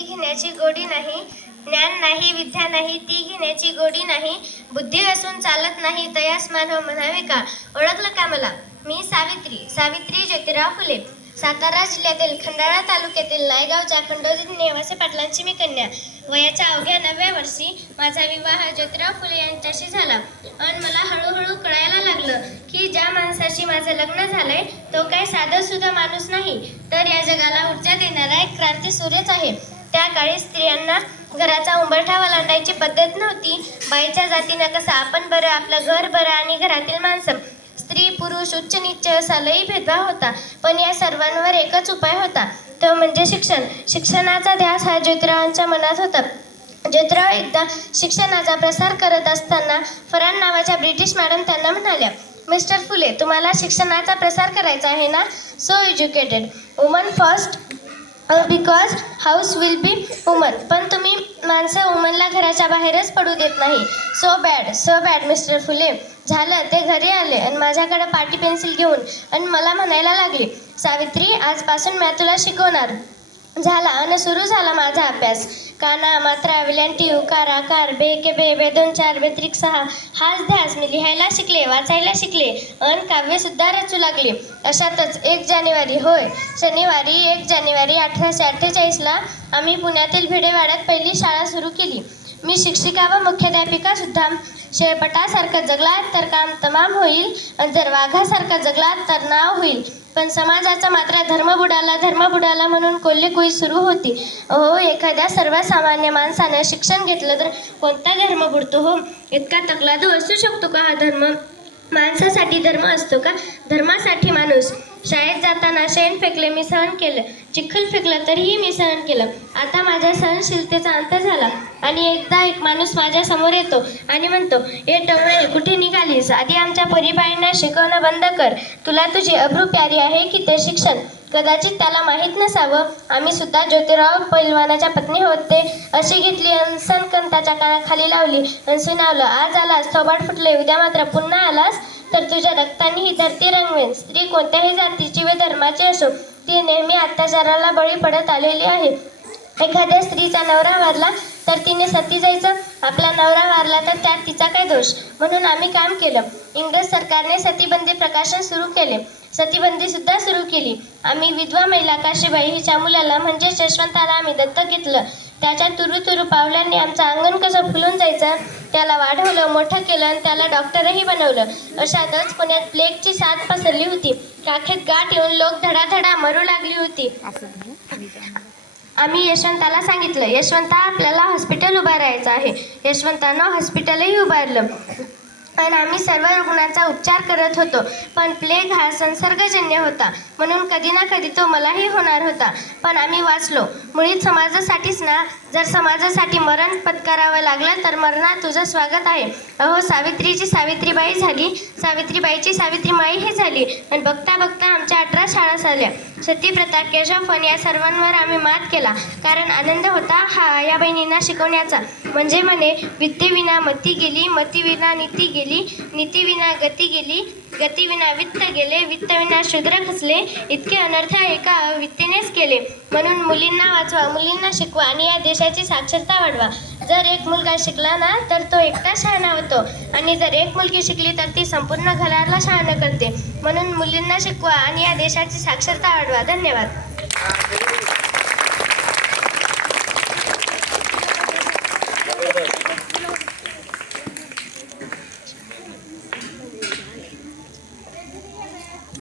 घेण्याची गोडी नाही, ज्ञान नाही, विद्या नाही, ती घेण्याची गोडी नाही. बुद्धी असून चालत नाही, तयास मानव म्हणावे का? ओळखलं का मला? मी सावित्री ज्योतिराव फुले. सातारा जिल्ह्यातील खंडाळा तालुक्यातील नायगावच्या खंडोजी नेवासे पाटलांची मी कन्या. वयाच्या अवघ्या 9व्या वर्षी माझा विवाह ज्योतिराव फुले यांच्याशी झाला. आणि मला हळूहळू कळायला लागलं की ज्या माणसाशी माझं लग्न झालंय तो काही साधा सुद्धा माणूस नाही, तर या जगाला ऊर्जा देणारा एक क्रांती सूर्यच आहे. त्या काळी स्त्रियांना घराचा उंबरठा ओलांडायची पद्धत नव्हती. बाईच्या जातीनं कसं आपण बरं, आपलं घर बरं आणि घरातील माणसं, स्त्री पुरुष उच्च नीच असा लई भेदभाव होता. पण या सर्वांवर एकच उपाय होता, तो म्हणजे शिक्षण. शिक्षणाचा ध्यास हा ज्योतिरावांच्या मनात होता. ज्योतिराव एकदा शिक्षणाचा प्रसार करत असताना फरान नावाच्या ब्रिटिश मॅडम त्यांना म्हणाल्या, मिस्टर फुले, तुम्हाला शिक्षणाचा प्रसार करायचा आहे ना? So educated woman first because house will be woman. पण तुम्ही माणसं वुमनला घराच्या बाहेरच पडू देत नाही. सो बॅड मिस्टर फुले. झालं ते घरी आले आणि माझ्याकडे पाटी पेन्सिल घेऊन आणि मला म्हणायला लागले, सावित्री, आजपासून मी तुला शिकवणार. झाला आणि सुरू झाला माझा अभ्यास. काना, मात्रा, विलांटी, उकार, आकार, बे के बे, बे 2 4, बे 3 6 हाच ध्यास मी लिहायला शिकले, वाचायला शिकले आणि काव्यसुद्धा रचू लागले. अशातच 1 जानेवारी, होय शनिवारी 1 जानेवारी 1848ला आम्ही पुण्यातील भिडेवाड्यात पहिली शाळा सुरू केली. मी शिक्षिका व मुख्याध्यापिका सुद्धा. शेळपटासारखं जगलात तर काम तमाम होईल, आणि जर वाघासारखं जगलात तर नाव होईल. पण समाजाचा मात्र धर्म बुडाला म्हणून कोल्हेकुई सुरू होती. हो, एखाद्या सर्वसामान्य माणसानं शिक्षण घेतलं तर कोणता धर्म बुडतो? हो, इतका तकलादू असू शकतो का हा धर्म? माणसासाठी धर्म असतो का? धर्मासाठी माणूस. शाळेत जाताना शेण फेकले, मी सहन केलं. चिखल फेकलं तरीही मी सहन केलं. आता माझ्या सहनशीलतेचा अंत झाला आणि एकदा एक माणूस माझ्या समोर येतो आणि म्हणतो, ए टवळे, कुठे निघालीस? आधी आमच्या परिबाईंना शिकवणं बंद कर. तुला तुझी अब्रू प्यारी आहे की ते शिक्षण? कदाचित त्याला माहीत नसावं, आम्ही सुद्धा ज्योतिराव पैलवानाच्या पत्नी होते. अशी घेतली आणि सनकंताच्या कानाखाली लावली आणि सुनावलं, आज आलास थोबाड फुटले, उद्या मात्र पुन्हा आलास तर तुझ्या रक्ताने ही धरती रंगवेन. स्त्री कोणत्याही जातीची व धर्माची असो, ती नेहमी अत्याचाराला बळी पडत आलेली आहे. एखाद्या स्त्रीचा नवरा वारला तर तिने सती जायचं, आपला नवरा वारला तर त्यात तिचा काय दोष? म्हणून आम्ही काम केलं. इंग्रज सरकारने सतीबंदी प्रकाशन सुरू केले. सतीबंदी सुद्धा सुरू केली. आम्ही विधवा महिला काशीबाई हिच्या मुलाला म्हणजे यशवंताला आम्ही दत्तक घेतलं. त्याच्या तुरू पावलांनी आमचं अंगण कसं फुलून जायचं, त्याला वाढवलं, मोठं केलं आणि त्याला डॉक्टरही बनवलं. अशातच पुण्यात प्लेगची साथ पसरली होती. काखेत गाठ येऊन लोक धडाधडा मरू लागली होती. आम्ही यशवंताला सांगितलं, यशवंता, आपल्याला हॉस्पिटल उभारायचं आहे. यशवंतानं हॉस्पिटलही उभारलं आणि आम्ही सर्व रुग्णांचा उपचार करत होतो. पण प्लेग हा संसर्गजन्य होता, म्हणून कधी ना कधी तो मलाही होणार होता. पण आम्ही वाचलो. मुळीत समाजासाठीच ना. जर समाजासाठी मरण पत्करावं लागलं तर मरणात तुझं स्वागत आहे. अहो, सावित्रीची सावित्रीबाई झाली, सावित्रीबाईची सावित्रीमाईही झाली आणि बघता बघता आमच्या 18 शाळा झाल्या. सतीप्रथा, केशवपण या सर्वांवर आम्ही मात केला. कारण आनंद होता हा या बहिणींना शिकवण्याचा. म्हणजे म्हणे, विद्येविना मती गेली, मतीविना नीती गेली, नीतीविना गती गेली, गतीविना वित्त गेले, वित्तविना शूद्र खचले. इतके अनर्थ एका वित्तेनेच केले. म्हणून मुलींना वाचवा, मुलींना शिकवा आणि या देशाची साक्षरता वाढवा. जर एक मुलगा शिकला ना तर तो एकटा शहाणा होतो, आणि जर एक मुलगी शिकली तर ती संपूर्ण घराला शहाणं करते. म्हणून मुलींना शिकवा आणि या देशाची साक्षरता वाढवा. धन्यवाद.